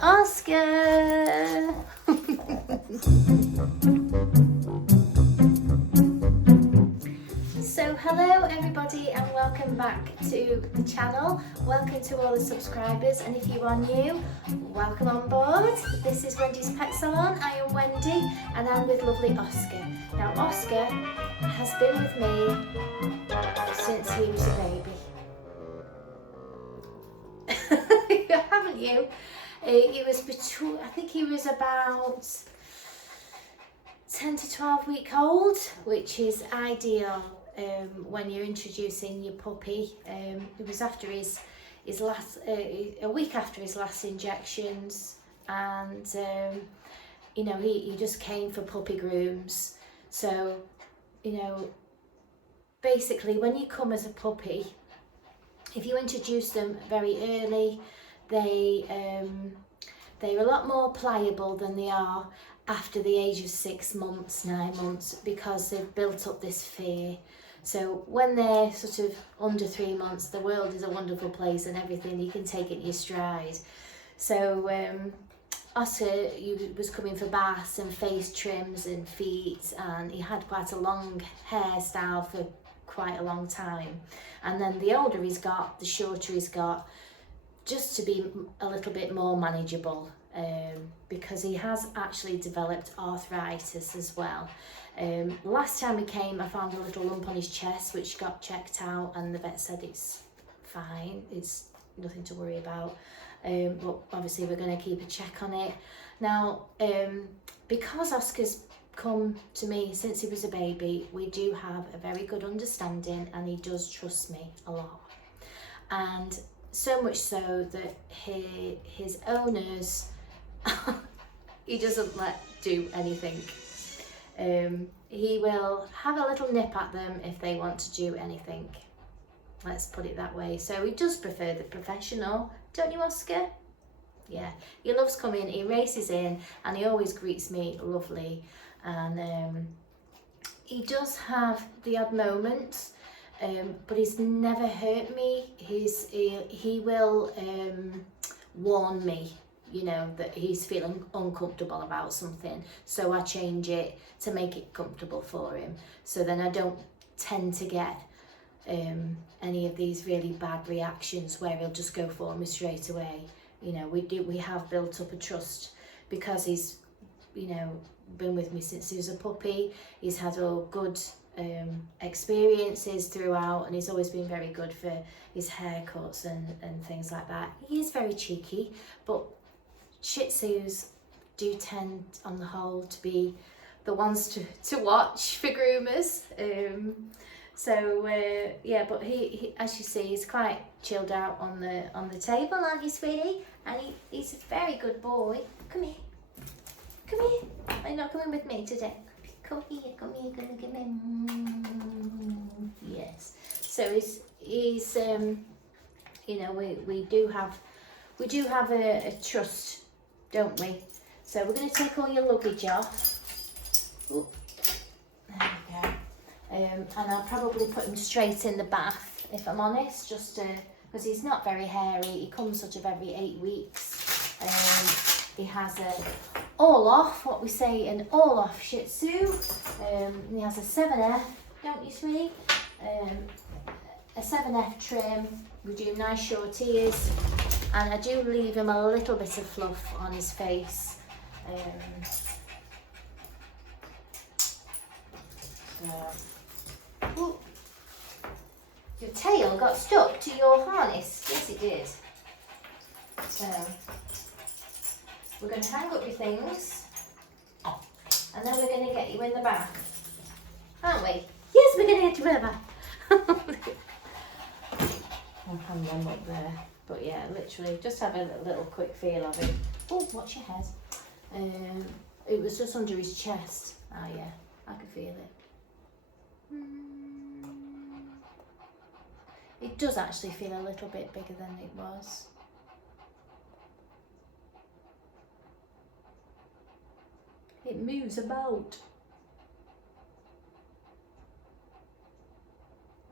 Oscar. So hello everybody and welcome back to the channel. Welcome to all the subscribers, and if you are new, welcome on board. This is Wendy's Pet Salon. I am Wendy and I'm with lovely Oscar. Now Oscar has been with me since he was a baby. Haven't you? He was between, I think he was about 10 to 12 weeks old, which is ideal when you're introducing your puppy. It was after his last, a week after his last injections, and you know, he just came for puppy grooms. So, you know, basically when you come as a puppy, if you introduce them very early, they're a lot more pliable than they are after the age of 6 months, 9 months, because they've built up this fear. So when they're sort of under 3 months, the world is a wonderful place and everything, you can take it in your stride. So Oscar was coming for baths and face trims and feet, and he had quite a long hairstyle for quite a long time. And then the older he's got, the shorter he's got, just to be a little bit more manageable, because he has actually developed arthritis as well. Last time he came, I found a little lump on his chest which got checked out, and the vet said it's fine, it's nothing to worry about, but obviously we're going to keep a check on it. Now because Oscar's come to me since he was a baby, we do have a very good understanding and he does trust me a lot, and so much so that his owners he doesn't let do anything. He will have a little nip at them if they want to do anything, let's put it that way. So he does prefer the professional, don't you, Oscar? Yeah, he loves coming, he races in and he always greets me lovely, and he does have the odd moments, but he's never hurt me. He will warn me, you know, that he's feeling uncomfortable about something, so I change it to make it comfortable for him, so then I don't tend to get any of these really bad reactions where he'll just go for me straight away. You know, we have built up a trust because he's, you know, been with me since he was a puppy. He's had all good experiences throughout, and he's always been very good for his haircuts and things like that. He is very cheeky, but Shihtzus do tend on the whole to be the ones to watch for groomers. Yeah, but he as you see, he's quite chilled out on the table, aren't you, sweetie? And he's a very good boy. Come here. Come here. Are you not coming with me today? Come here, come here, come here, come here. Yes. So he's you know, we do have a trust, don't we? So we're going to take all your luggage off. Ooh. There we go. And I'll probably put him straight in the bath, if I'm honest, just because he's not very hairy. He comes sort of every 8 weeks. He has a all-off, what we say, an all-off Shih Tzu. He has a 7F, don't you, sweetie? A 7F trim. We do nice short ears, and I do leave him a little bit of fluff on his face. Ooh. Your tail got stuck to your harness. Yes, it did. So we're going to hang up your things, and then we're going to get you in the bath, aren't we? Yes, we're going to get you in the bath. I'll hang them up there. But yeah, literally, just have a little quick feel of it. Oh, watch your head. It was just under his chest. Oh yeah, I could feel it. It does actually feel a little bit bigger than it was. It moves about.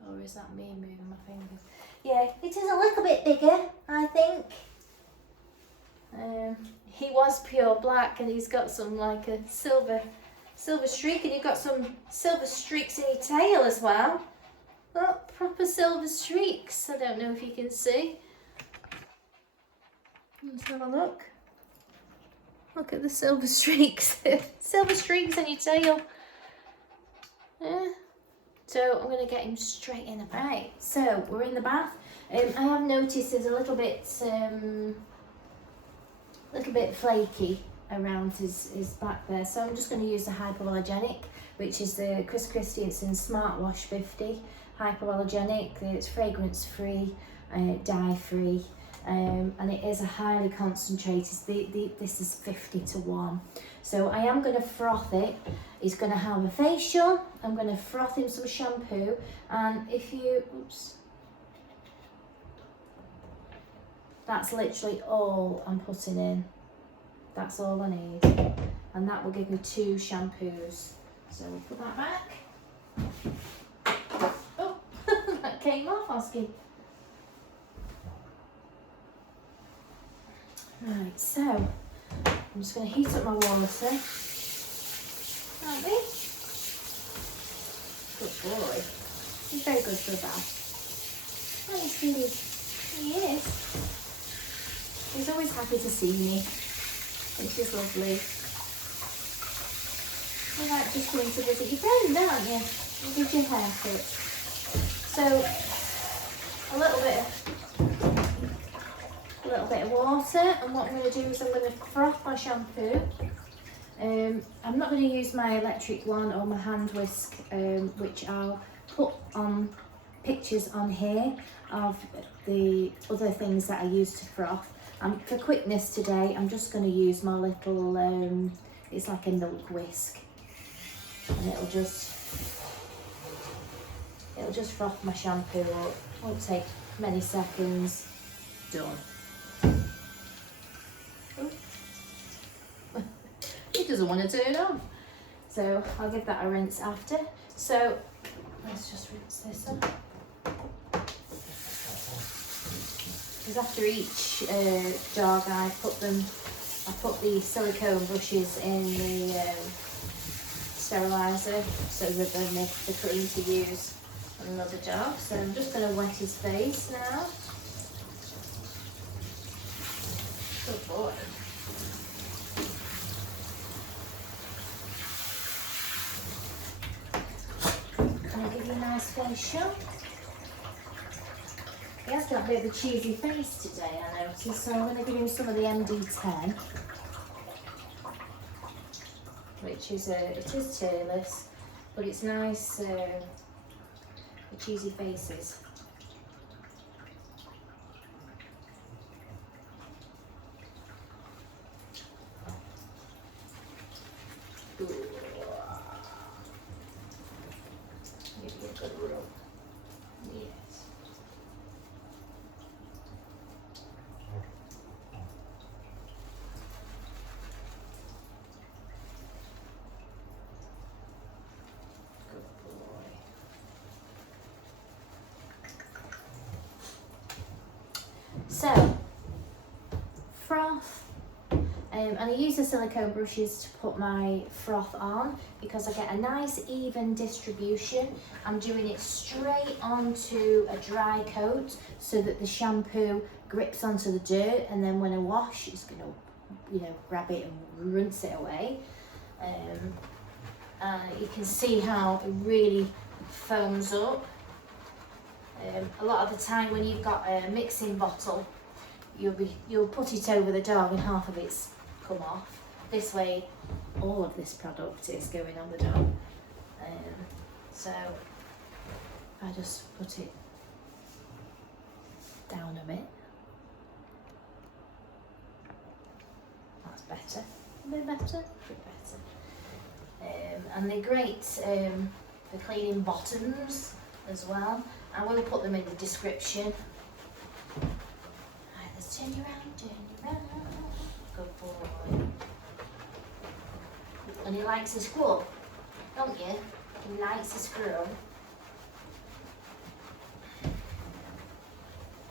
Or is that me moving my fingers? Yeah, it is a little bit bigger, I think. He was pure black, and he's got some like a silver streak, and you've got some silver streaks in your tail as well. Oh, proper silver streaks. I don't know if you can see. Let's have a look. Look at the silver streaks. Silver streaks in your tail. Yeah. So I'm going to get him straight in the bath. Right, so we're in the bath. I have noticed there's a little bit flaky around his back there. So I'm just going to use the hypoallergenic, which is the Chris Christensen Smart Wash 50. Hypoallergenic, it's fragrance free, dye free, and it is a highly concentrated. This is 50:1. So I am going to froth it. He's going to have a facial. I'm going to froth him some shampoo, and if you, that's literally all I'm putting in. That's all I need, and that will give me 2 shampoos. So we'll put that back. Oh, that came off, Oski. Right, so I'm just going to heat up my water. Aren't we? Good boy. He's very good for a bath. Oh, he is. He's always happy to see me, which is lovely. You like just going to visit your friend, aren't you? You did your haircut. So a little bit of water, and what I'm going to do is I'm going to froth my shampoo. I'm not going to use my electric one or my hand whisk, which I'll put on pictures on here of the other things that I use to froth. For quickness today, I'm just going to use my little, it's like a milk whisk, and it'll just froth my shampoo up. Won't take many seconds. Done. He doesn't want to turn off, so I'll give that a rinse after. So let's just rinse this up. Because after each dog, I put the silicone brushes in the steriliser, so that they're clean to use on another dog. So I'm just going to wet his face now. Good boy. I'll give you a nice facial. He has got a bit of a cheesy face today, I noticed, so I'm going to give him some of the MD10, which is it is tearless, but it's nice for cheesy faces. Give you a good rub. Yes. Good boy. So, froth. And I use the silicone brushes to put my froth on because I get a nice even distribution. I'm doing it straight onto a dry coat so that the shampoo grips onto the dirt, and then when I wash, it's going to, grab it and rinse it away. You can see how it really foams up. A lot of the time when you've got a mixing bottle, you'll put it over the dog and half of it's come off. This way, all of this product is going on the dog. So I just put it down a bit. That's better. A bit better. A bit better. And they're great for cleaning bottoms as well. I will put them in the description. Right, let's turn you around, turn you around. Good boy. And he likes a scrub, don't you? He likes a scrub.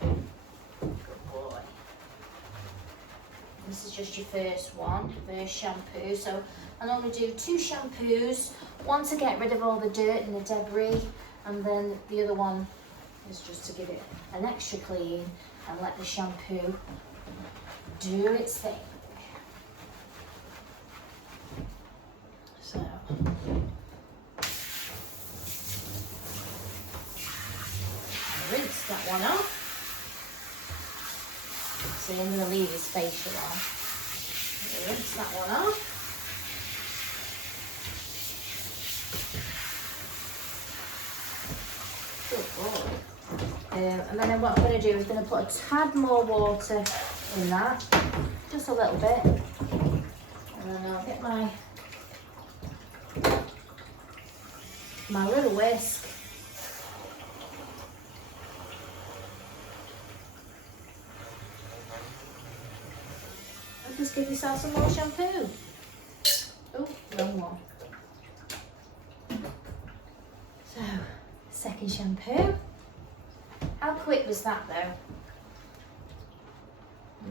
Good boy. This just your first shampoo. So I normally do 2 shampoos, one to get rid of all the dirt and the debris, and then the other one is just to give it an extra clean and let the shampoo do its thing. So rinse that one off. So I'm going to leave his facial on. Rinse that one off. Good boy. And then what I'm going to do is going to put a tad more water in that, just a little bit, and then I'll get my little whisk. And just give yourself some more shampoo. Oh, wrong one. So, second shampoo. How quick was that though?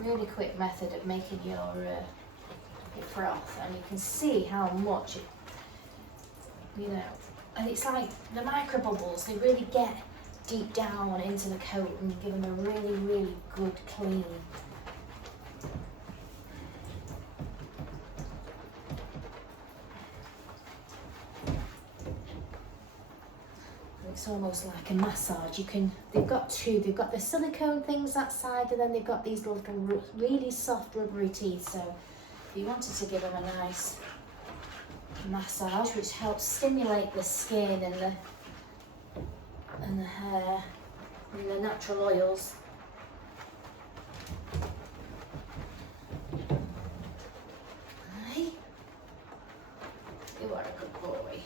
Really quick method of making your froth, and you can see how much it, you know, and it's like the micro bubbles, they really get deep down into the coat and give them a really, really good clean. It's almost like a massage. They've got the silicone things that side, and then they've got these little really soft rubbery teeth. So if you wanted to give them a nice massage, which helps stimulate the skin and the hair and the natural oils. Right. You are a good boy.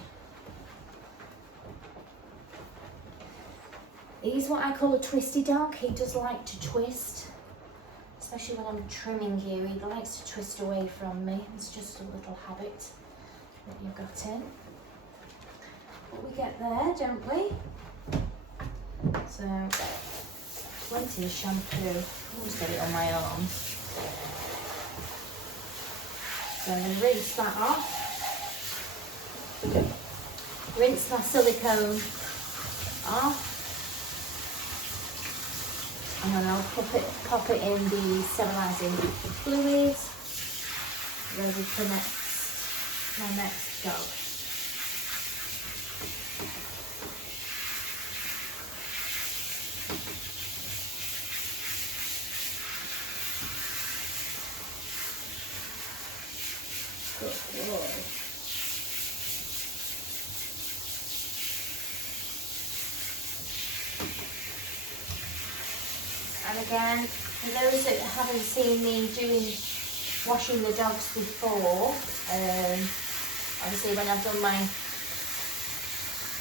He's what I call a twisty dog. He does like to twist, especially when I'm trimming you. He likes to twist away from me. It's just a little habit that you've got in. But we get there, don't we? So, plenty of shampoo. I always get it on my arms. So I'm going to rinse that off. Rinse my silicone off. And then I'll pop it in the sterilising fluids, ready for my next dog. Good boy. And again, for those that haven't seen me washing the dogs before, obviously when I've done my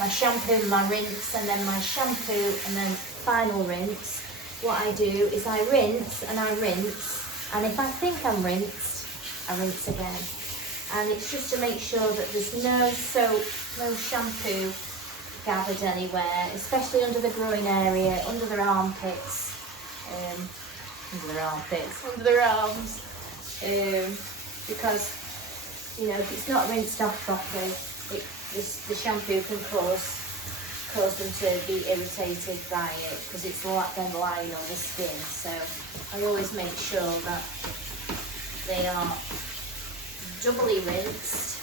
shampoo, my rinse, and then my shampoo, and then final rinse, what I do is I rinse, and if I think I'm rinsed, I rinse again. And it's just to make sure that there's no soap, no shampoo gathered anywhere, especially under the groin area, under their armpits. Under their arms, because you know if it's not rinsed off properly, the shampoo can cause them to be irritated by it because it's then lying on the skin. So I always make sure that they are doubly rinsed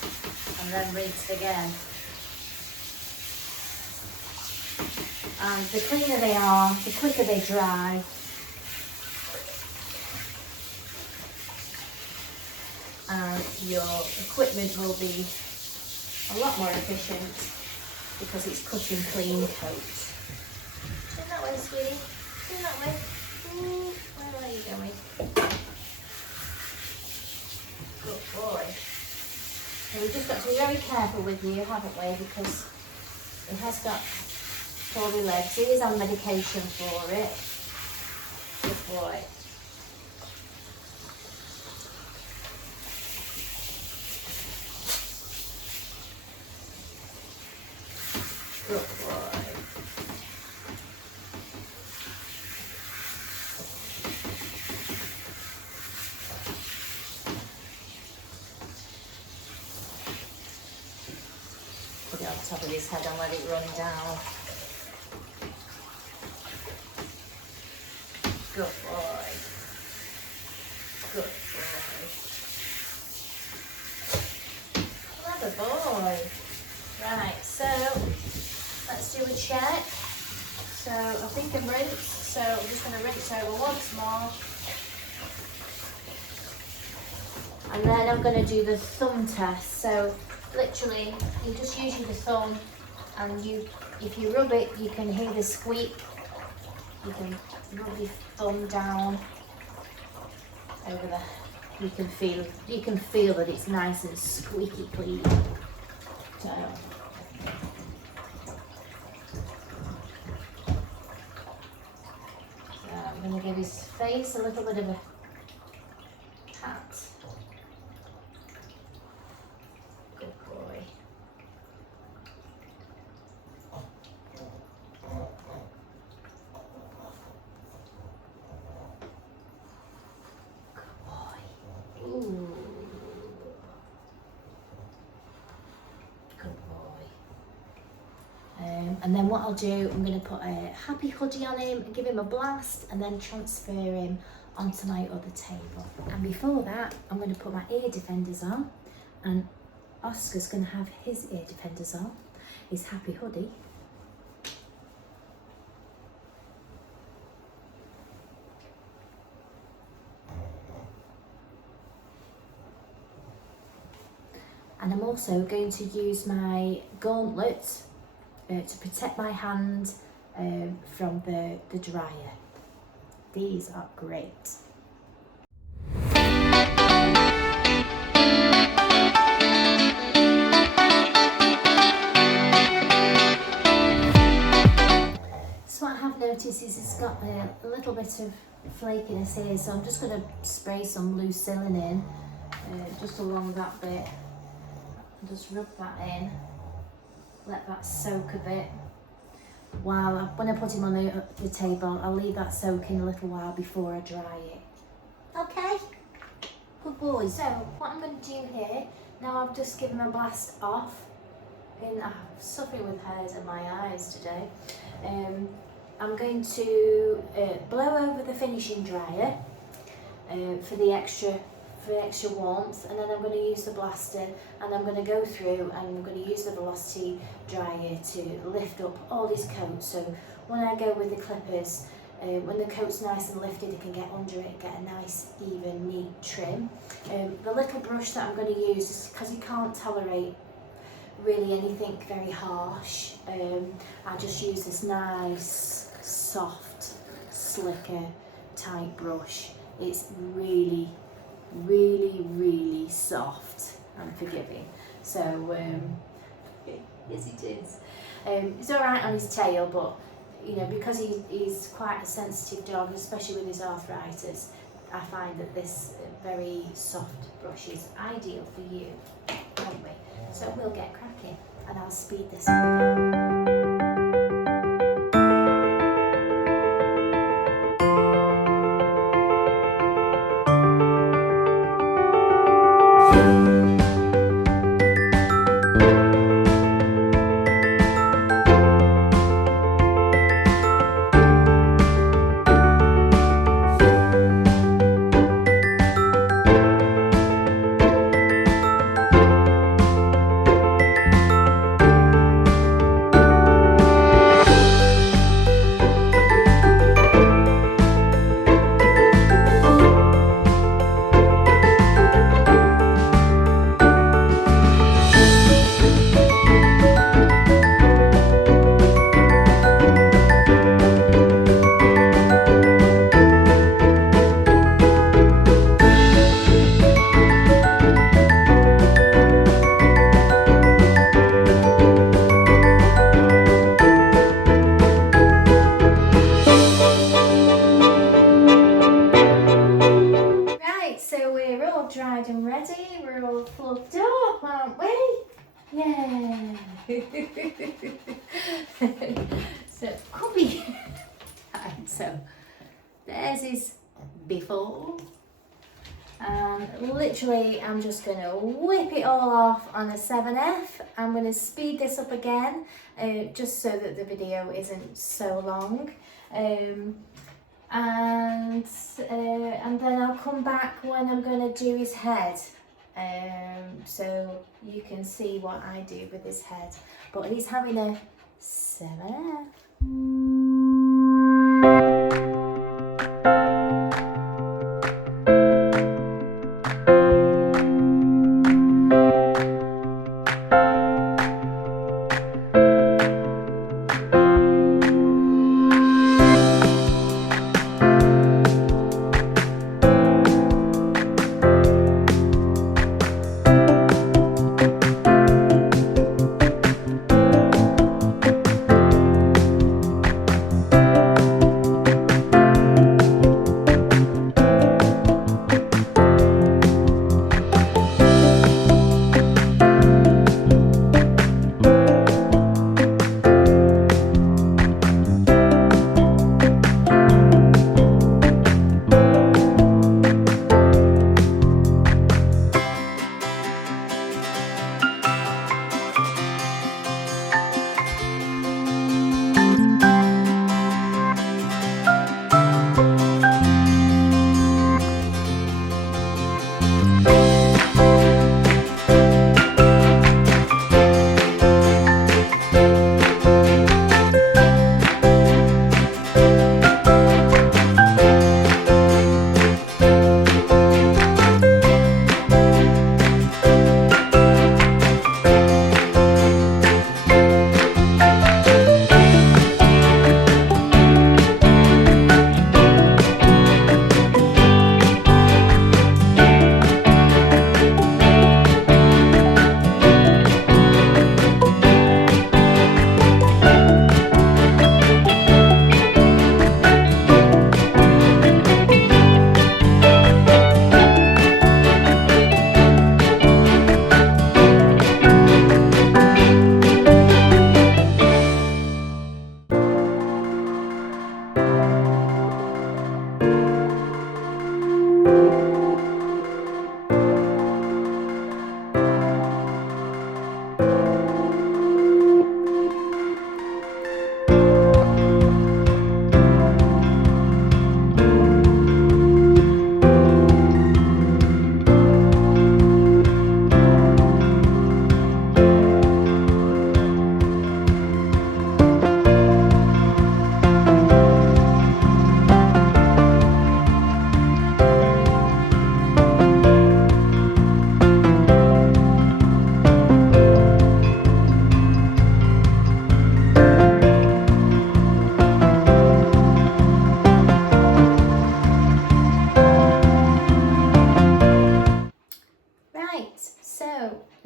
and then rinsed again. And the cleaner they are, the quicker they dry. And your equipment will be a lot more efficient because it's cutting clean coats. Turn that way, sweetie. Turn that way. Ooh, where are you going? Good boy. So we've just got to be very careful with you, haven't we? Because he has got poorly legs. He is on medication for it. Good boy. Good boy. of his head and let it run down. Good boy. Good boy. Clever boy. Right, so let's do a check. So I think I'm rinsed, so I'm just going to rinse over once more. And then I'm going to do the thumb test. So literally, you just use your thumb, and if you rub it, you can hear the squeak. You can rub your thumb down over there. You can feel that it's nice and squeaky clean. So I'm going to give his face a little bit of a pat. Good boy. Good boy. Ooh. Good boy. And then what I'll do, I'm going to put a happy hoodie on him, give him a blast, and then transfer him onto my other table. And before that, I'm going to put my ear defenders on, and Oscar's going to have his ear defenders on, his happy hoodie. And I'm also going to use my gauntlets to protect my hand from the dryer. These are great. So what I have noticed is it's got a little bit of flakiness here, so I'm just going to spray some Lucillin in just along that bit. Just rub that in, let that soak a bit. When I put him on the table, I'll leave that soaking a little while before I dry it. Okay? Good boy. So what I'm going to do here, now I've just given my blast off, and I'm suffering with hairs in my eyes today. I'm going to blow over the finishing dryer for the extra warmth, and then I'm going to use the blaster, and I'm going to go through and I'm going to use the velocity dryer to lift up all these coats. So when I go with the clippers, when the coat's nice and lifted, I can get under it and get a nice even neat trim. The little brush that I'm going to use is because he can't tolerate really anything very harsh. I just use this nice soft slicker type brush. It's really soft and forgiving. So yes, it is. It's all right on his tail, but you know, because he's quite a sensitive dog, especially with his arthritis, I find that this very soft brush is ideal for you, won't we? So we'll get cracking, and I'll speed this up. Dried and ready, we're all fluffed up, aren't we? Yay! So, cubby. So, there's his before And literally I'm just going to whip it all off on a 7F. I'm going to speed this up again just so that the video isn't so long. And then I'll come back when I'm going to do his head, so you can see what I do with his head. But he's having a 7F.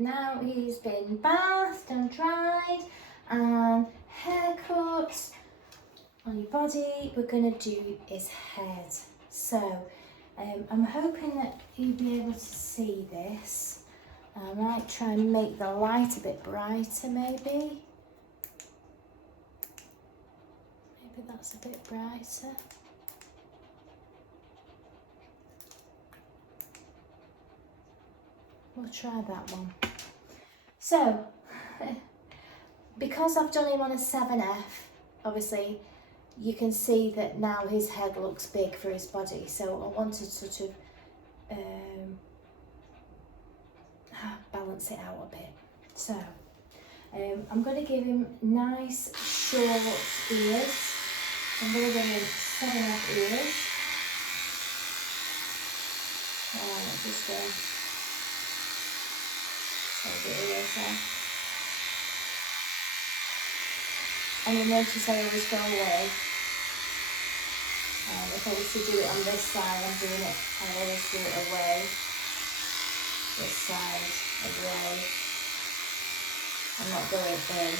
Now he's been bathed and dried and haircut on your body, we're going to do his head. So I'm hoping that you'll be able to see this. I might try and make the light a bit brighter maybe. Maybe that's a bit brighter. We'll try that one. So, because I've done him on a 7F, obviously you can see that now his head looks big for his body. So I want to sort of balance it out a bit. So I'm going to give him nice short ears. I'm going to give him 7F ears. Just hold the ears there. And you'll notice I always go away. If I was to do it on this side, I always do it away. This side, away. I'm not going in.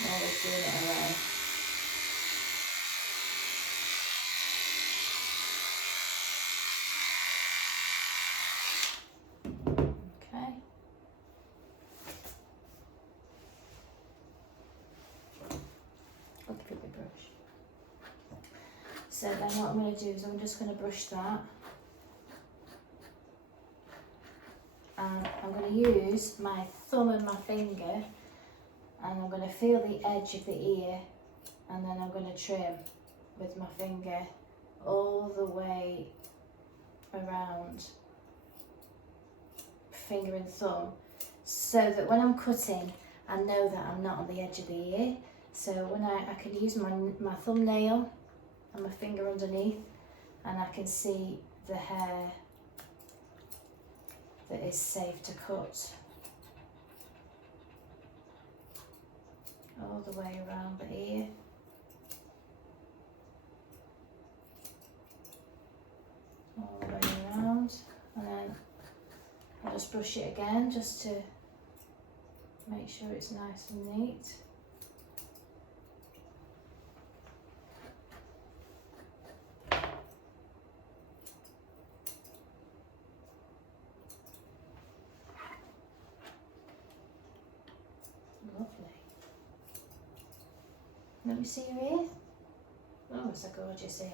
I'm always doing it away. Okay. I'll give it the brush. So then what I'm going to do is I'm just going to brush that going to use my thumb and my finger, and I'm going to feel the edge of the ear, and then I'm going to trim with my finger all the way around, finger and thumb, so that when I'm cutting I know that I'm not on the edge of the ear. So when I can use my thumbnail and my finger underneath, and I can see the hair that is safe to cut all the way around the ear. All the way around, and then I'll just brush it again just to make sure it's nice and neat. Lovely. Let me see your ear. Oh, it's a gorgeous ear.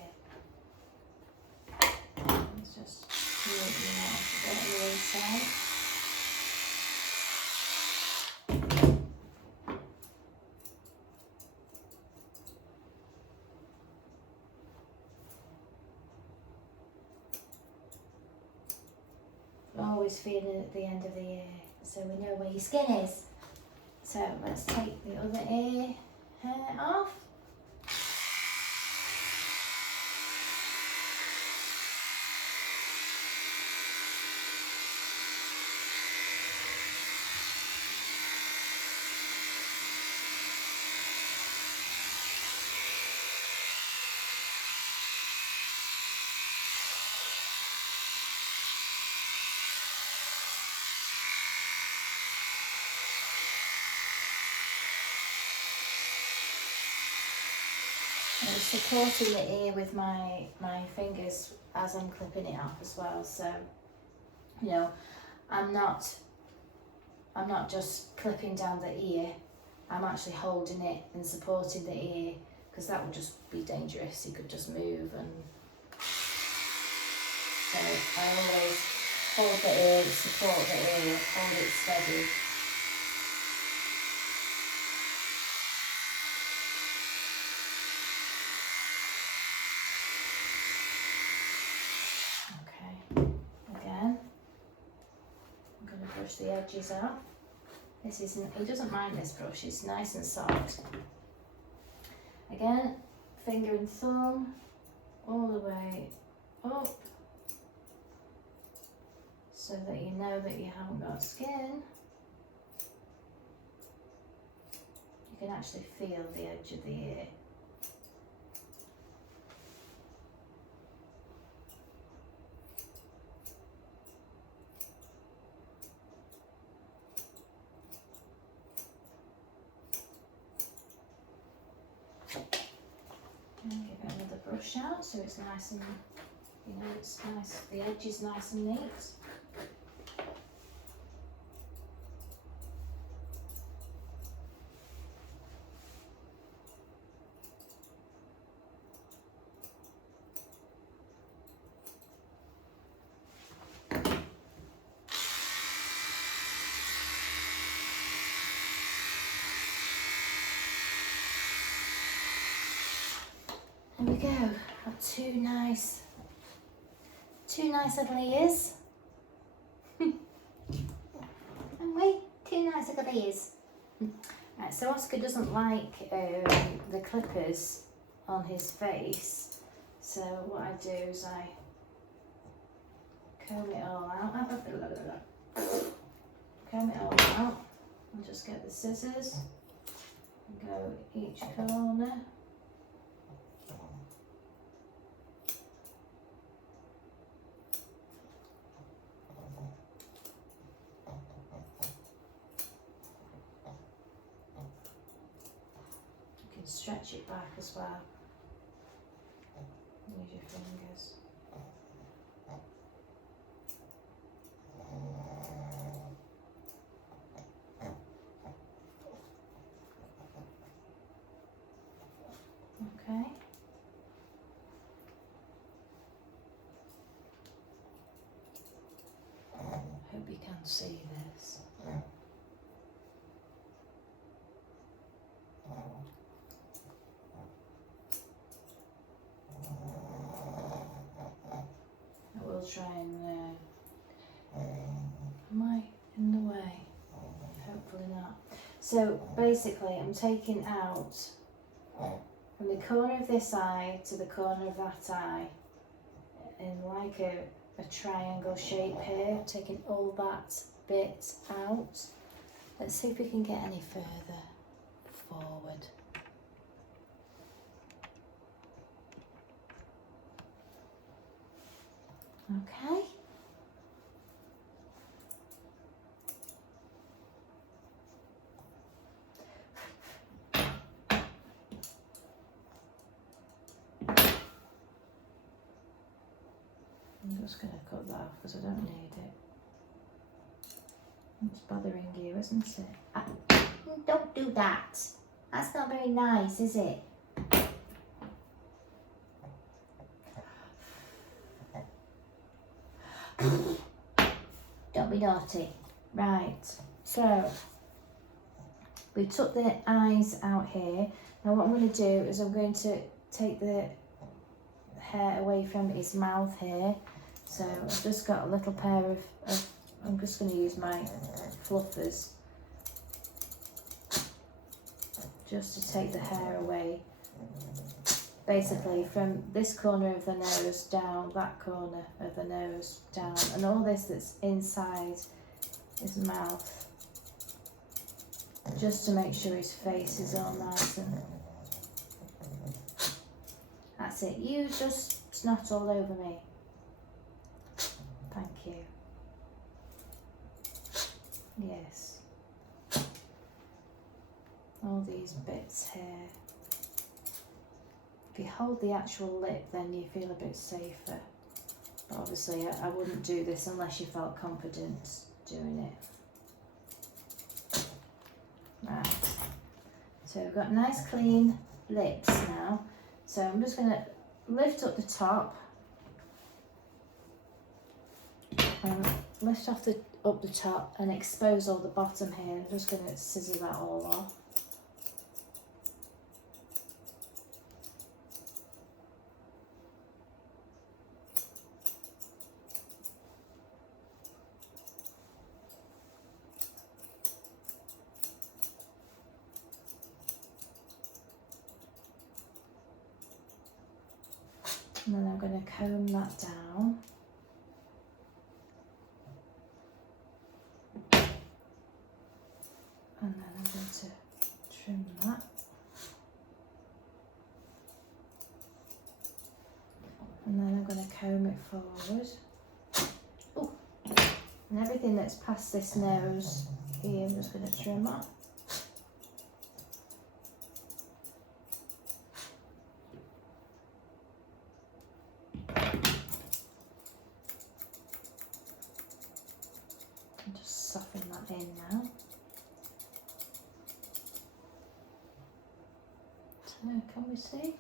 Let's just move it out a bit on the inside. Always feeling at the end of the ear, so we know where your skin is. So let's take the other ear hair off. I'm supporting the ear with my fingers as I'm clipping it off as well. So, you know, I'm not just clipping down the ear. I'm actually holding it and supporting the ear, because that would just be dangerous. It could just move, and so I always hold the ear, support the ear, hold it steady. Brush the edges off. This isn't, he doesn't mind this brush, it's nice and soft. Again, finger and thumb all the way up, so that you know that you haven't got skin. You can actually feel the edge of the ear. And give it another brush out so it's nice and, you know, it's nice, the edge is nice and neat. There we go, got two nice little ears. And we, two nice little ears. Right, so Oscar doesn't like the clippers on his face, so what I do is I comb it all out. Comb it all out, and just get the scissors and go each corner. Stretch it back as well. Use your fingers. Okay. Hope you can see this. So basically I'm taking out from the corner of this eye to the corner of that eye in like a triangle shape here, taking all that bit out. Let's see if we can get any further forward. Okay. I'm just going to cut that off because I don't need it. It's bothering you, isn't it? Don't do that. That's not very nice, is it? Don't be naughty. Right, so we took the eyes out here. Now what I'm going to do is I'm going to take the hair away from his mouth here. So I've just got a little pair of I'm just going to use my fluffers just to take the hair away. Basically from this corner of the nose down, that corner of the nose down, and all this that's inside his mouth, just to make sure his face is all nice and that's it. You just snot all over me. Thank you. Yes. All these bits here. If you hold the actual lip, then you feel a bit safer. But obviously, I wouldn't do this unless you felt confident doing it. Right. So we've got nice clean lips now. So I'm just going to lift up the top. Lift off up the top and expose all the bottom here. I'm just going to scissor that all off. And then I'm going to comb that down. And then I'm going to trim that. And then I'm going to comb it forward. Ooh. And everything that's past this nose here, I'm just going to trim that. And just soften that in now. So can we see?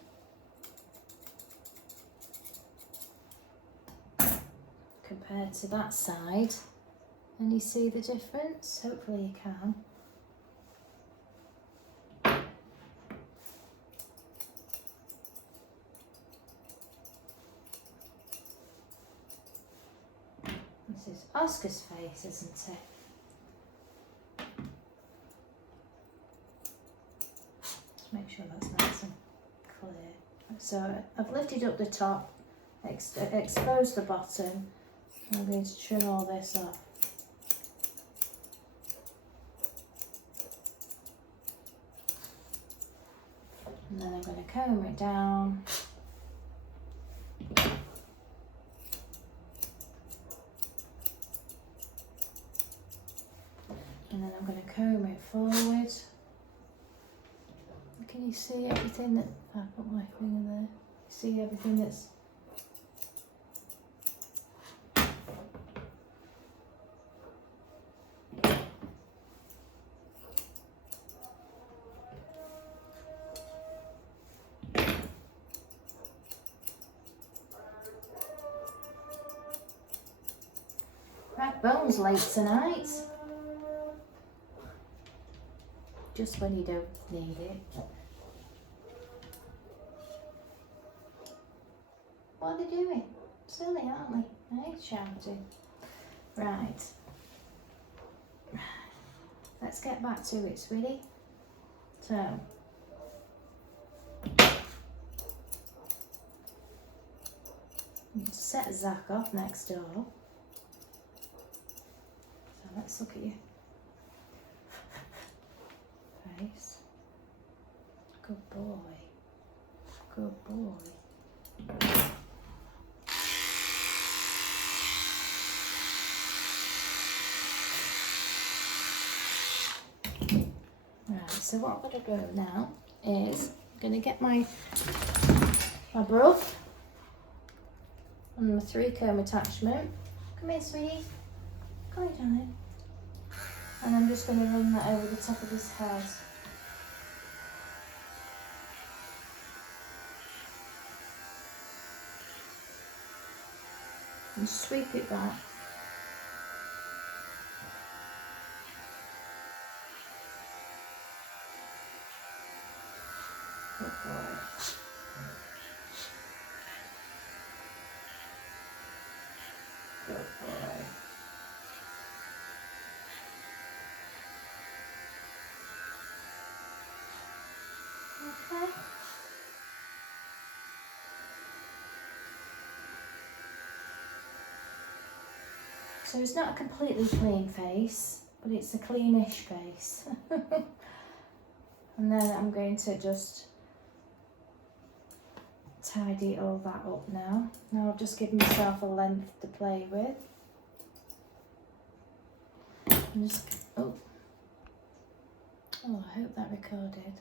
Compared to that side, and you see the difference? Hopefully you can. This is Oscar's face, isn't it? Just make sure that's nice and clear. So I've lifted up the top, exposed the bottom. I'm going to trim all this off. And then I'm going to comb it down. And then I'm going to comb it forward. Can you see everything that... I put my finger there. See everything that's... Bones late tonight. Just when you don't need it. What are they doing? Silly, aren't they? Hey, shouting. Right. let's get back to it, sweetie. So, set Zach off next door. So let's look at your face. Good boy. Good boy. Right, so what I'm going to do now is I'm going to get my brush and my 3-comb attachment. Come here, sweetie. Come here, darling. And I'm just going to run that over the top of his head. And sweep it back. Good boy. Good boy. Okay. So it's not a completely clean face, but it's a cleanish face. And then I'm going to just tidy all that up now. Now I've just given myself a length to play with. I'm just, oh, I hope that recorded.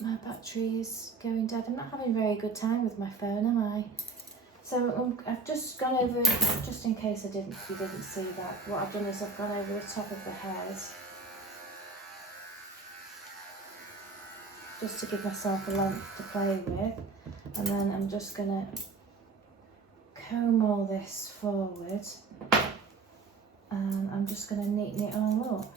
My battery is going dead. I'm not having a very good time with my phone, am I? So I've just gone over, just in case you didn't see that, what I've done is I've gone over the top of the hairs. Just to give myself a length to play with. And then I'm just going to comb all this forward. And I'm just going to neaten it all up.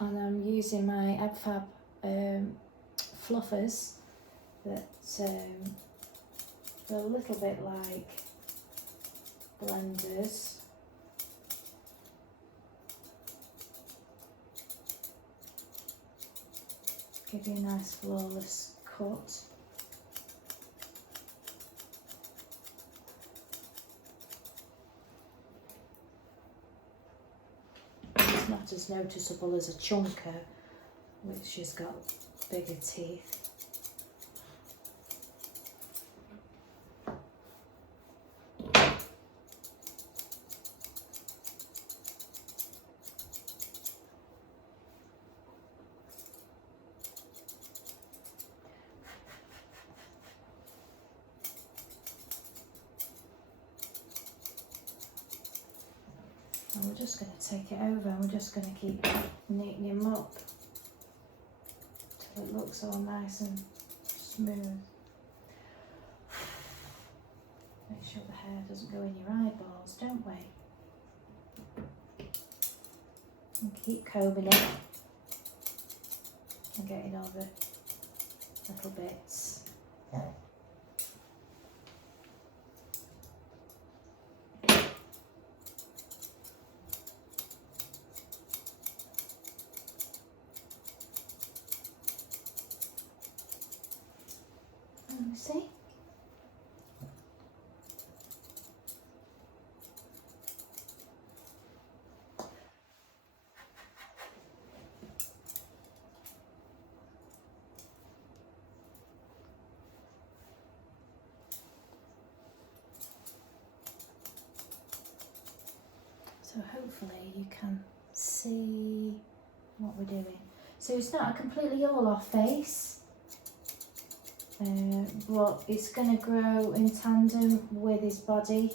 And I'm using my Abfab Fluffers that they're a little bit like blenders. Give you a nice flawless cut. It's not as noticeable as a chunker, which has got bigger teeth. And we're just going to take it over and we're just going to keep neatening him up till it looks all nice and smooth. Make sure the hair doesn't go in your eyeballs, don't we? And keep combing it and getting all the little bits. See? So hopefully you can see what we're doing. So it's not a completely all off face. But it's going to grow in tandem with his body,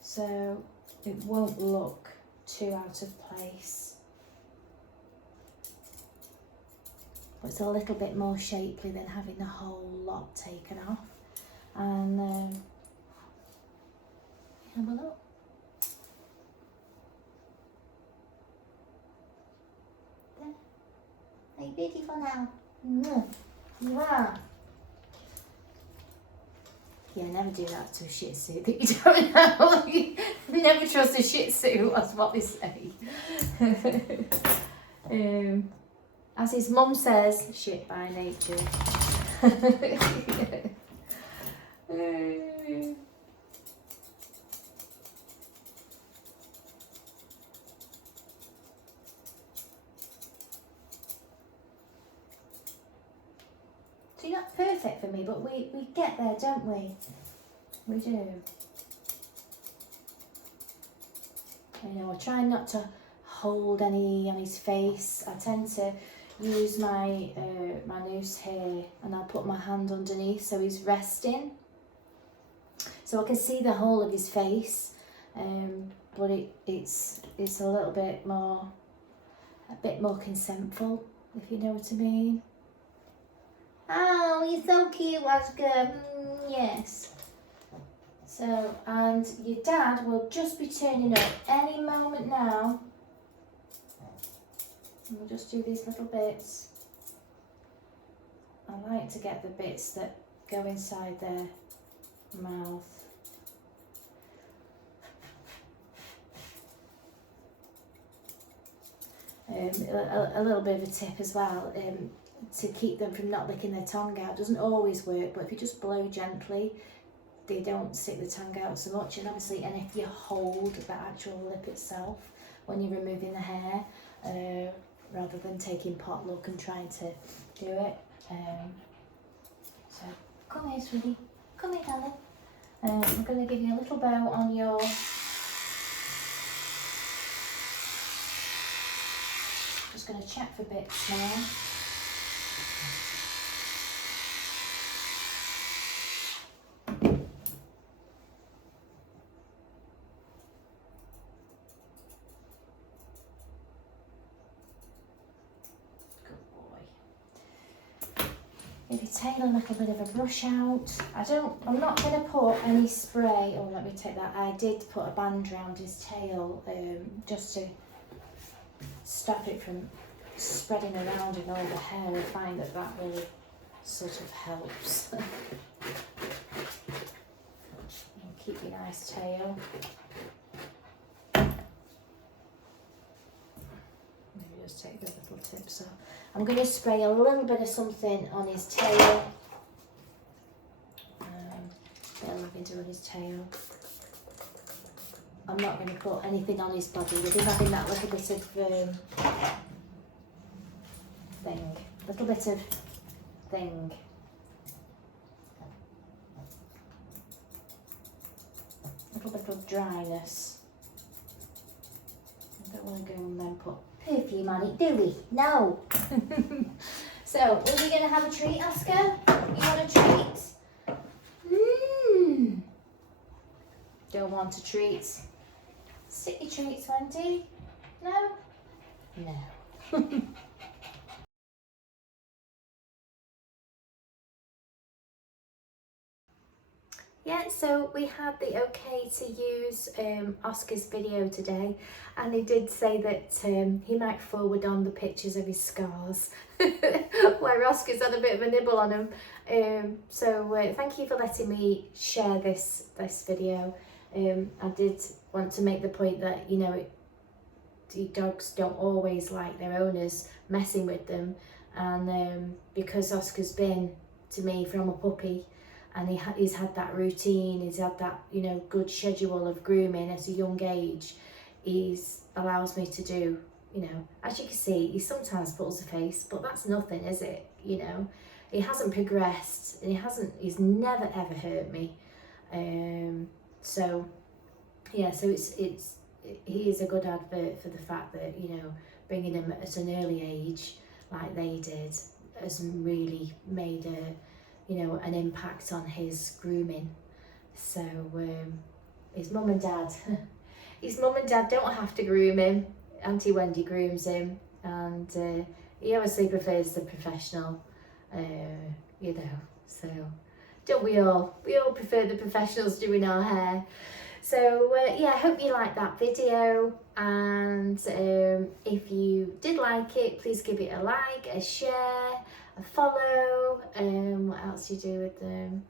so it won't look too out of place. But it's a little bit more shapely than having the whole lot taken off. And have a look. There. Are you beautiful now? You are. Yeah, never do that to a Shih Tzu that you don't know. Never trust a Shih Tzu, that's what they say. As his mum says, shit by nature. So you're not perfect for me, but we get there, don't we? We do. You know, I try not to hold any on his face. I tend to use my my noose here, and I'll put my hand underneath so he's resting, so I can see the whole of his face. But it's a little bit more, consentful, if you know what I mean. Oh, you're so cute, Oscar. Yes. So, and your dad will just be turning up any moment now. And we'll just do these little bits. I like to get the bits that go inside their mouth. A little bit of a tip as well, to keep them from not licking their tongue out. Doesn't always work, but if you just blow gently, they don't stick the tongue out so much. And obviously, and if you hold the actual lip itself when you're removing the hair, rather than taking potluck and trying to do it. So come here, sweetie. Come here, darling. I'm going to give you a little bow on your... Just going to check for bits now. Maybe tail and like a bit of a brush out. I'm not going to put any spray. Oh, let me take that. I did put a band around his tail, just to stop it from spreading around in all the hair. I find that really sort of helps. And keep your nice tail. Maybe just take the little tips off. I'm going to spray a little bit of something on his tail. A bit of lavender on his tail. I'm not going to put anything on his body. With him having that little bit of thing. Little bit of dryness. I don't want to go and then put perfume on it, do we? No. So, are we going to have a treat, Oscar? You want a treat? Don't want a treat. Stick your treats, Wendy. No? No. Yeah, so we had the okay to use Oscar's video today, and he did say that he might forward on the pictures of his scars where Oscar's had a bit of a nibble on him. So thank you for letting me share this video. I did want to make the point that, you know, the dogs don't always like their owners messing with them, and because Oscar's been to me from a puppy, and he's had that routine, he's had that, you know, good schedule of grooming at a young age, allows me to do, you know, as you can see, he sometimes pulls a face, but that's nothing, is it? You know, he hasn't progressed, and he's never ever hurt me. So yeah, so he is a good advert for the fact that, you know, bringing him at an early age like they did has really made you know, an impact on his grooming. So his mum and dad don't have to groom him. Auntie Wendy grooms him, and he obviously prefers the professional, you know, so don't we all? We all prefer the professionals doing our hair. So yeah, I hope you liked that video, and if you did like it, please give it a like, a share, a follow. What else do you do with them?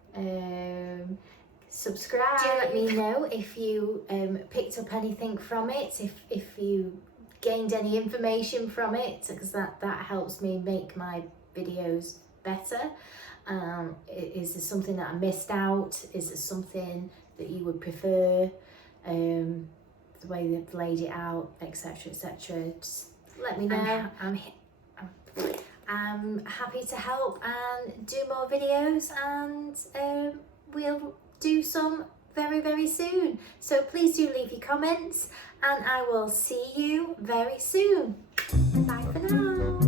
Subscribe. Do let me know if you picked up anything from it, if you gained any information from it, because that helps me make my videos better. Is there something that I missed out? Is there something that you would prefer? The way they've laid it out, etc, etc. Just let me know. I'm happy to help and do more videos, and we'll do some very, very soon. So please do leave your comments, and I will see you very soon. Bye for now.